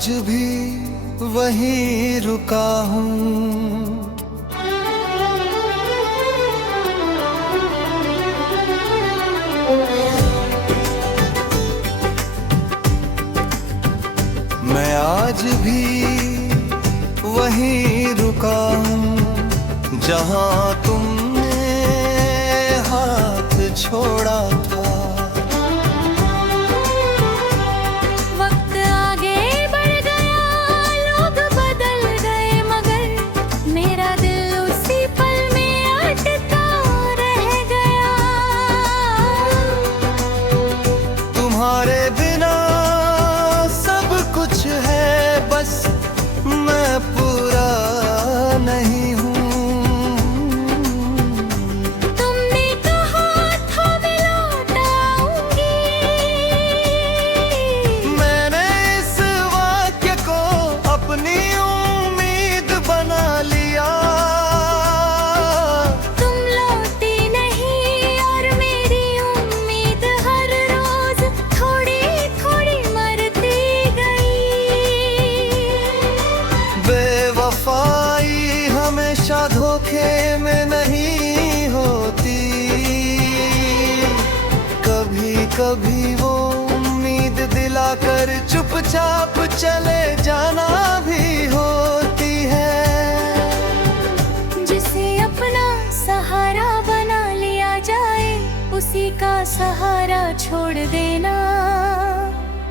आज भी वहीं रुका हूँ। मैं आज भी वहीं रुका हूँ जहाँ तुमने हाथ छोड़ा था। वक्त आगे बढ़ गया, लोग बदल गए, मगर मेरा दिल उसी पल में अटका रह गया। तुम्हारे बिना सब कुछ है, बस मैं पूरा नहीं हूँ। तुमने कहा था मैं लौट आऊंगी, मैंने इस वाक्य को अपनी उम्मीद बना लिया। तुम लौटी नहीं और मेरी उम्मीद हर रोज थोड़ी थोड़ी मरती गई। बेवफाई हमेशा धोखे में नहीं होती, कभी कभी वो उम्मीद दिलाकर चुपचाप चले जाना भी होती है। जिसे अपना सहारा बना लिया जाए, उसी का सहारा छोड़ देना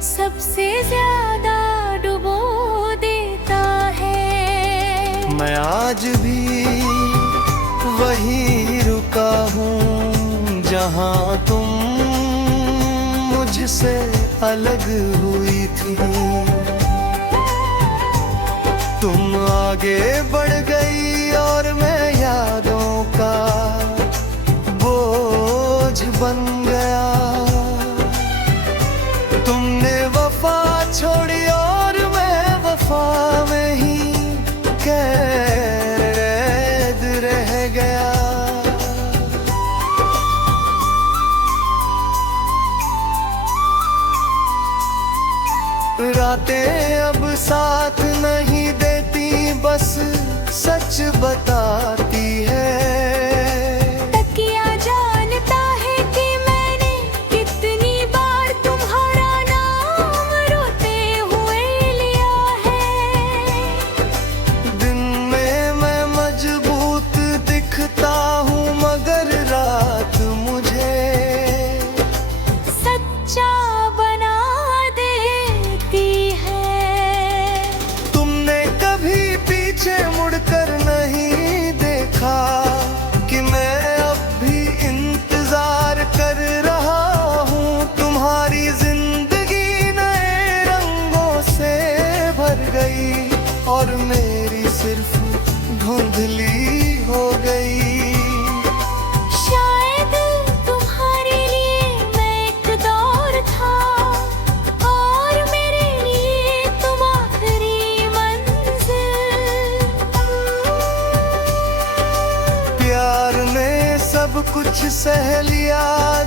सबसे ज्यादा डुबो देता है। मैं आज भी वहीं रुका हूँ जहाँ तुम मुझसे अलग हुई थी। तुम आगे बढ़ गई और मैं यादों का बोझ बन गया। तुमने वफा छोड़ी और मैं वफा में ही कैद रह गया। रातें अब साथ नहीं देती, बस सच बताती है। तकिया जानता है कि मैंने कितनी बार तुम्हारा नाम रोते हुए लिया है। दिन में मैं मजबूत दिखता हूँ, मगर रात मुझे सच्चा बना देती है। तुमने कभी पीछे मुड़कर नहीं देखा कि मैं अब भी इंतजार कर रहा हूँ। तुम्हारी जिंदगी नए रंगों से भर गई और मेरी सिर्फ धुंधली हो गई। शायद तुम्हारे लिए मैं एक दौर था और मेरे लिए तुम आखिरी मंजिल। प्यार में सब कुछ सह लिया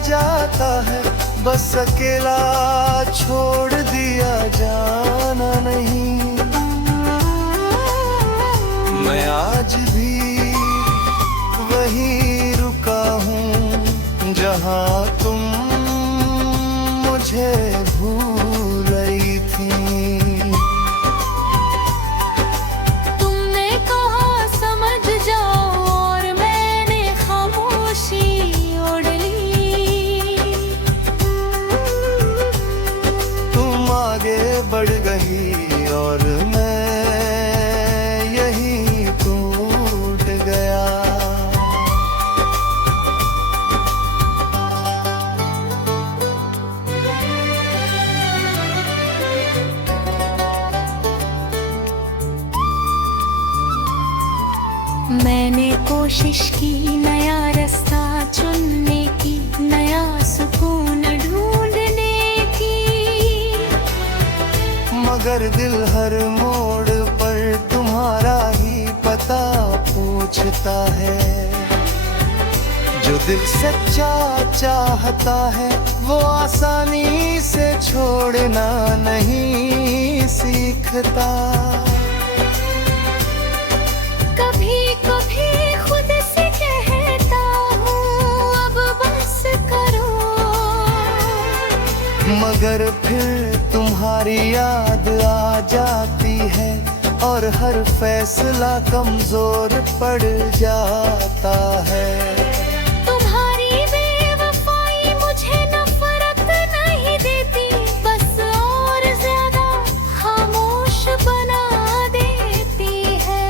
जाता है, बस अकेला छोड़ दिया जाना नहीं। मैं आज भी वहीं रुका हूँ जहाँ तुम मुझे भूल रही थी। तुमने कहा समझ जाओ और मैंने खामोशी ओढ़ ली। तुम आगे बढ़ गई और मैं यहीं टूट गया। मैंने कोशिश की नया रास्ता चुनने की, नया सुकून ढूंढने की, मगर दिल हर मोड़ पर तुम्हारा ही पता पूछता है। जो दिल सच्चा चाहता है वो आसानी से छोड़ना नहीं सीखता। कभी कभी खुद से कहता हूँ अब बस करो, मगर फिर तुम्हारी याद आ जाती है और हर फैसला कमजोर पड़ जाता है। तुम्हारी बेवफाई मुझे नफरत नहीं देती, बस और ज्यादा खामोश बना देती है।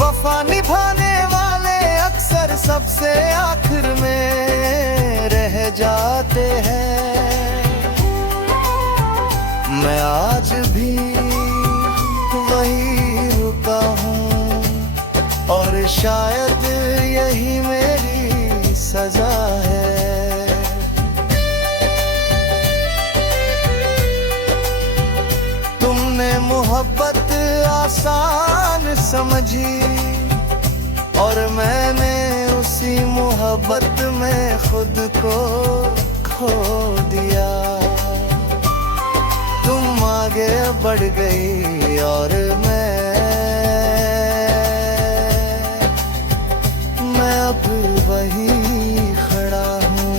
वफा निभाने वाले अक्सर सबसे आखिर में रह जाते हैं। मैं आज भी वही रुका हूँ और शायद यही मेरी सजा है। तुमने मोहब्बत आसान समझी और मैंने उसी मोहब्बत में खुद को खो दिया। तुम आगे बढ़ गई और मैं अब वहीं खड़ा हूँ।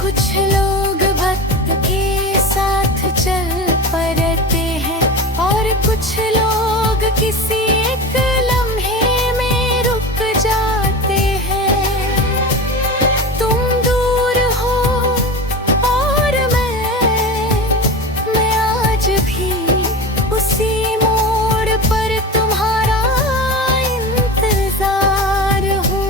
कुछ लोग वक्त के साथ चल पड़ते हैं और कुछ लोग किसी एक लम्हे में रुक जाते हैं। तुम दूर हो और मैं आज भी उसी मोड़ पर तुम्हारा इंतजार हूँ।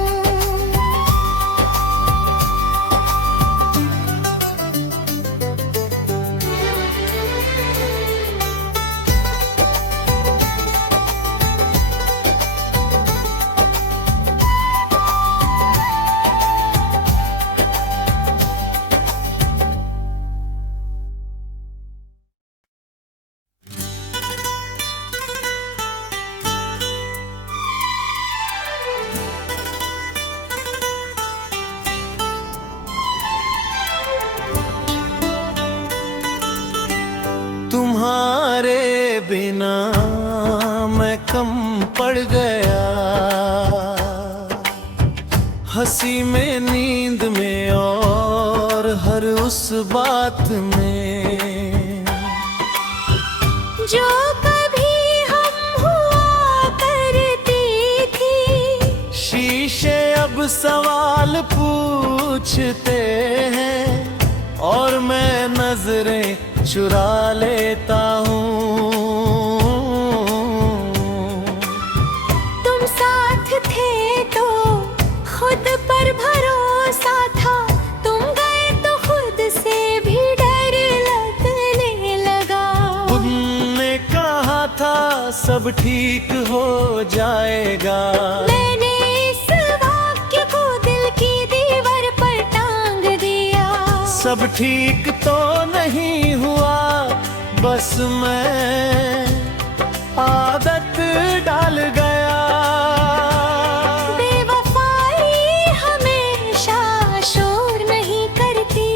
तुम्हारे बिना मैं कम पड़ गया, हंसी में नींद में और हर उस बात में जो कभी हम हुआ करती थी। शीशे अब सवाल पूछते हैं और मैं नजरें चुरा लेता हूँ। तुम साथ थे तो खुद पर भरोसा था, तुम गए तो खुद से भी डर लगने लगा। तुमने कहा था सब ठीक हो जाएगा, मैंने इस वाक्य को दिल की दीवार पर टांग दिया। सब ठीक तो नहीं हुआ, बस मैं आदत डाल गया। बेवफाई हमेशा शोर नहीं करती,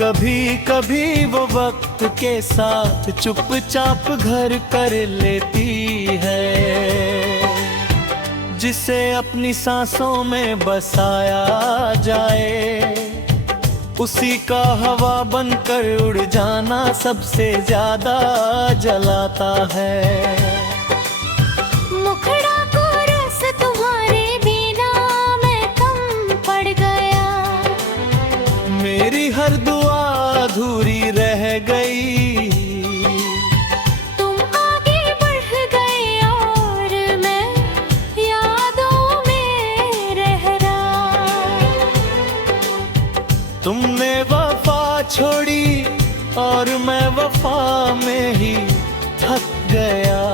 कभी कभी वो वक्त के साथ चुपचाप घर कर लेती है। जिसे अपनी सांसों में बसाया जाए, उसी का हवा बनकर उड़ जाना सबसे ज्यादा जलाता है। मुखड़ा को रस तुम्हारे बिना मैं कम पड़ गया। मेरी हर दुआ अधूरी रह गई, तुम आगे बढ़ गए और मैं यादों में रह रहा। तुमने वफा छोड़ी और मैं वफा में ही थक गया।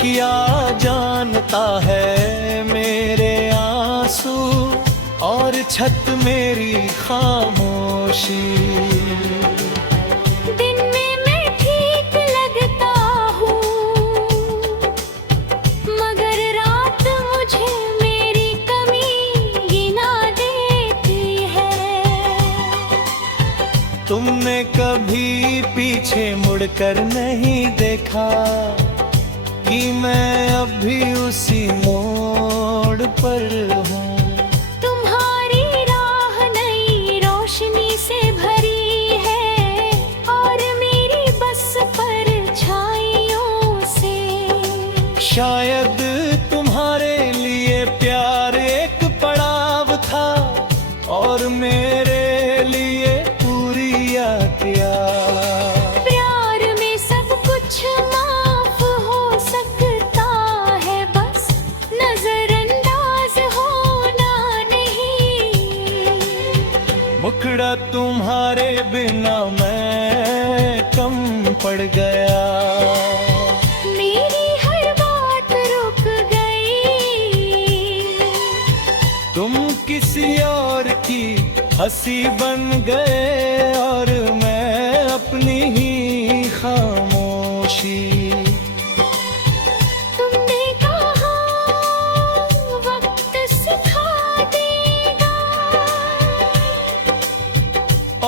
किया जानता है मेरे आंसू और छत मेरी खामोशी। दिन में मैं ठीक लगता हूँ, मगर रात मुझे मेरी कमी गिना देती है। तुमने कभी पीछे मुड़कर नहीं देखा कि मैं अब भी उसी मोड़ पर हूँ। तुम्हारी राह नई रोशनी से भरी है और मेरी बस परछाइयों से। शायद तुम्हारे लिए प्यार एक पड़ाव था और मेरे लिए पूरी यात्रा। प्यार में सब कुछ माफ हो सकता है, बस नजरअंदाज होना नहीं। मुखड़ा तुम्हारे बिना मैं कम पड़ गया। मेरी हर बात रुक गई। तुम किसी और की हंसी बन गए और मैं अपनी ही खामोशी। तुमने कहा वक्त सिखा देगा,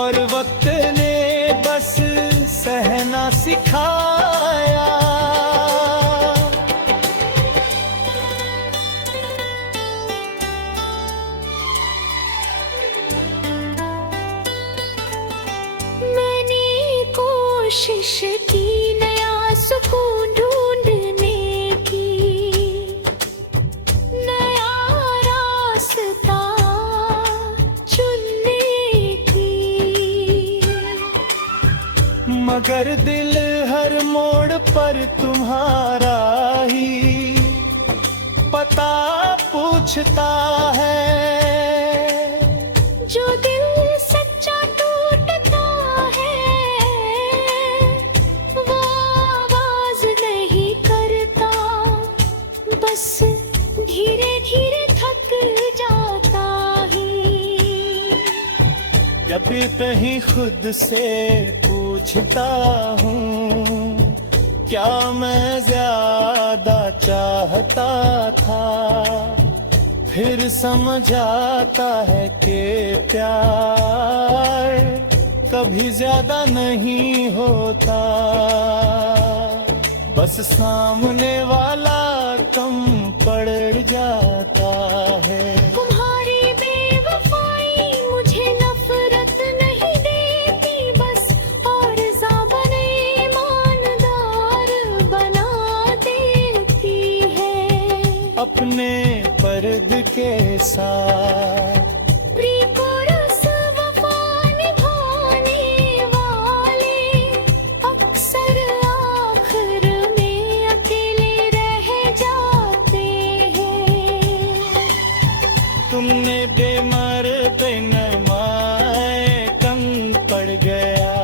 और वक्त ने बस सहना सिखाया। मैंने कोशिश की नया सुकून ढूंढने की, नया रास्ता चुनने की। मगर दिल हर मोड़ पर तुम्हारा ही पता पूछता है। जो दिल सच्चा टूटता है वो आवाज नहीं करता, बस धीरे धीरे थक जाता है। जब कहीं खुद से पूछता हूँ क्या मैं ज्यादा चाहता था, फिर समझ आता है कि प्यार कभी ज्यादा नहीं होता। बस सामने वाला कम पड़ जाता है। तुम्हारी बेवफाई मुझे नफरत नहीं देती, बस और ज़्यादा ईमानदार बना देती है। अपने पर्द के साथ प्रिय को रस्वा निभाने वाले अक्सर आखिर में अकेले रह जाते हैं। तुमने बेमर्द नमाए कम पड़ गया,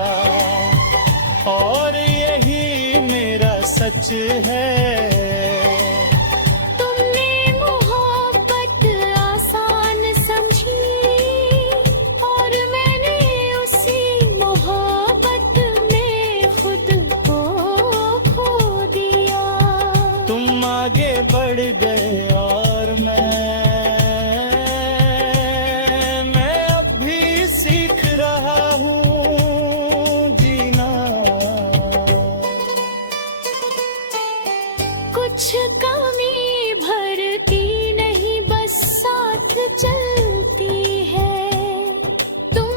और यही मेरा सच है। तुमने मोहब्बत आसान समझी और मैंने उसी मोहब्बत में खुद को खो दिया। तुम आगे बढ़ गए और मैं अब भी सीख रहा हूँ जीना। कुछ कमी भरती नहीं, बस साथ चलती है। तुम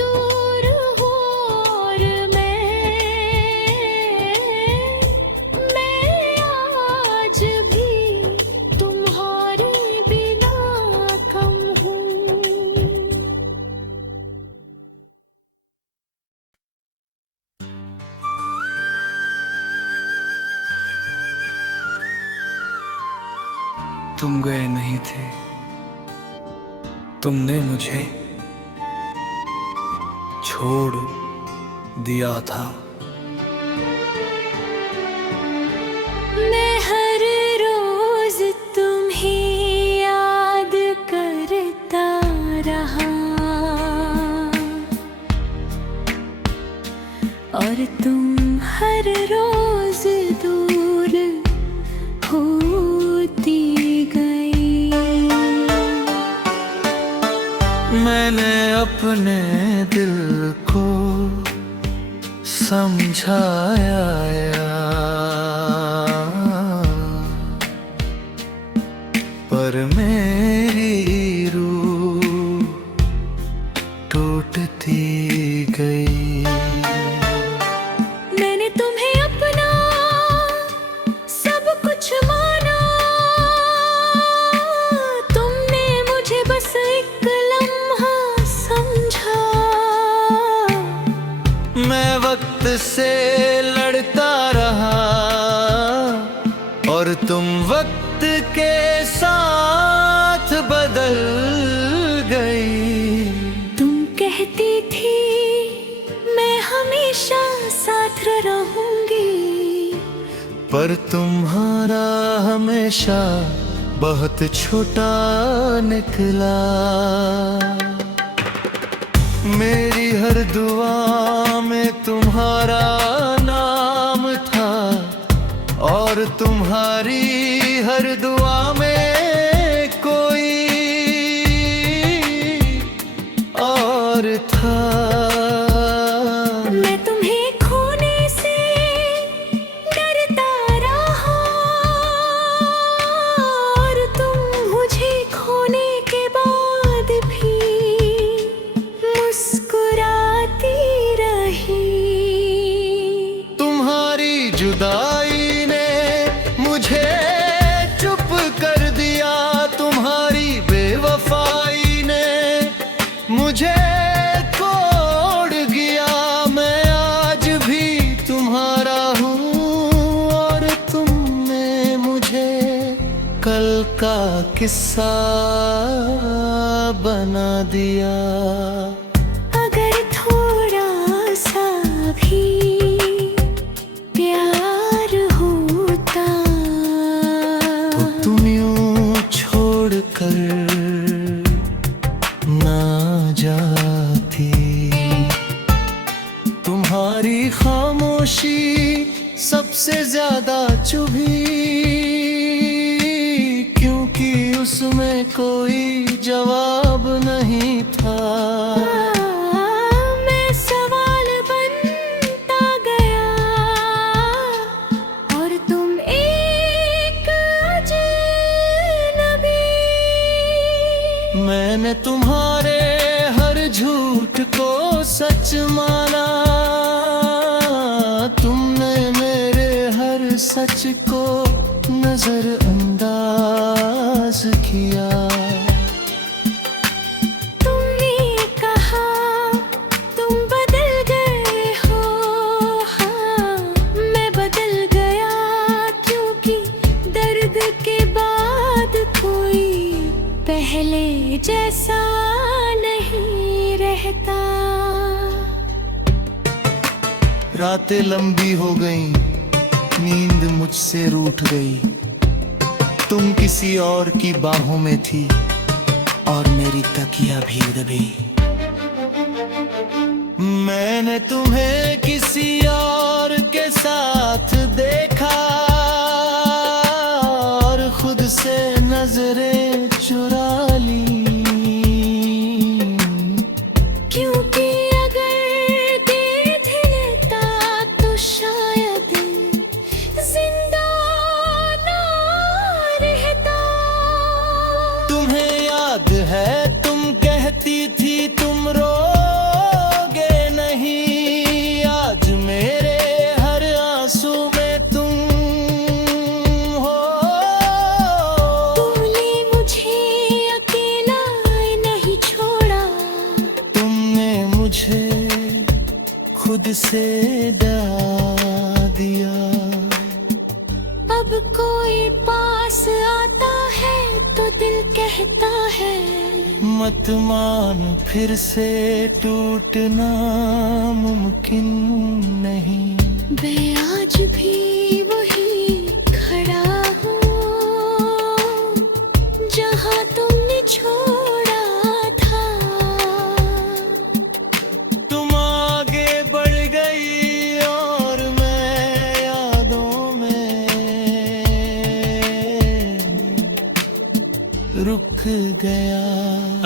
दूर हो और मैं आज भी तुम्हारे बिना कम हूँ। तुम गए नहीं थे, तुमने मुझे छोड़ दिया था। मैं हर रहा और तुम हर रोज दूर होती गई। मैंने अपने दिल को समझाया, पर मेरी रूह टूटती गई। मैंने तुम्हें अपना सब कुछ माना, तुमने मुझे बस एक लम्हा समझा। मैं वक्त से लड़ता रहा और तुम वक्त के साथ बदल गई। तुम कहती थी मैं हमेशा साथ रहूंगी, पर तुम्हारा हमेशा बहुत छोटा निकला। मेरी हर दुआ में तुम्हारा नाम था और तुम्हारी हर दुआ में कोई और था। मैं तुम्हें खोने से डरता रहा और तुम मुझे खोने के बाद भी मुस्कुराती रही। तुम्हारी जुदाई ने मुझे चुप कर दिया, तुम्हारी बेवफाई ने मुझे तोड़ गया। मैं आज भी तुम्हारा हूँ और तुमने मुझे कल का किस्सा बना दिया। अगर थोड़ा सा भी प्यार होता तो तुम यूं छोड़ कर ना जाती। तुम्हारी खामोशी सबसे ज्यादा चुभी, क्योंकि उसमें कोई जवाब नहीं था। मैं सवाल बनता गया और तुम एक अजनबी। मैंने तुम्हारे हर झूठ को सच माना, तुमने मेरे हर सच को नजरअंदाज किया। तुमने कहा तुम बदल गए हो, हाँ मैं बदल गया, क्योंकि दर्द के बाद कोई पहले जैसा नहीं रहता। रातें लंबी हो गईं, नींद मुझसे रूठ गई। तुम किसी और की बाहों में थी और मेरी तकिया भी दबी। मैंने तुम्हें किसी और के साथ देखा और खुद से नजरें चुरा ली। क्योंकि अगर देख लेता तो शायद जिंदा ना रहता। तुम्हें याद है तुम कहती थी तुम रोगे नहीं, आज मेरे हर आंसू में तुम हो। तुमने मुझे अकेला नहीं छोड़ा, तुमने मुझे खुद से डरा दिया। अब कोई पास आता है तो दिल कहता है मत मान, फिर से टूटना मुमकिन नहीं। मैं आज भी वही खड़ा हूँ जहाँ तुमने छोड़ा था।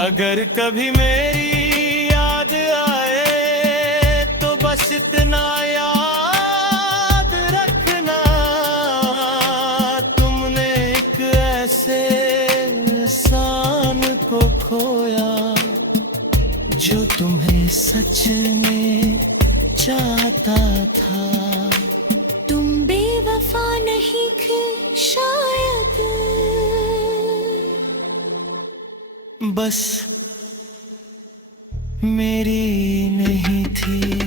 अगर कभी मेरी याद आए तो बस इतना याद रखना, तुमने एक ऐसे इंसान को खोया जो तुम्हें सच में चाहता था। तुम बेवफा नहीं थे शायद, बस मेरी नहीं थी।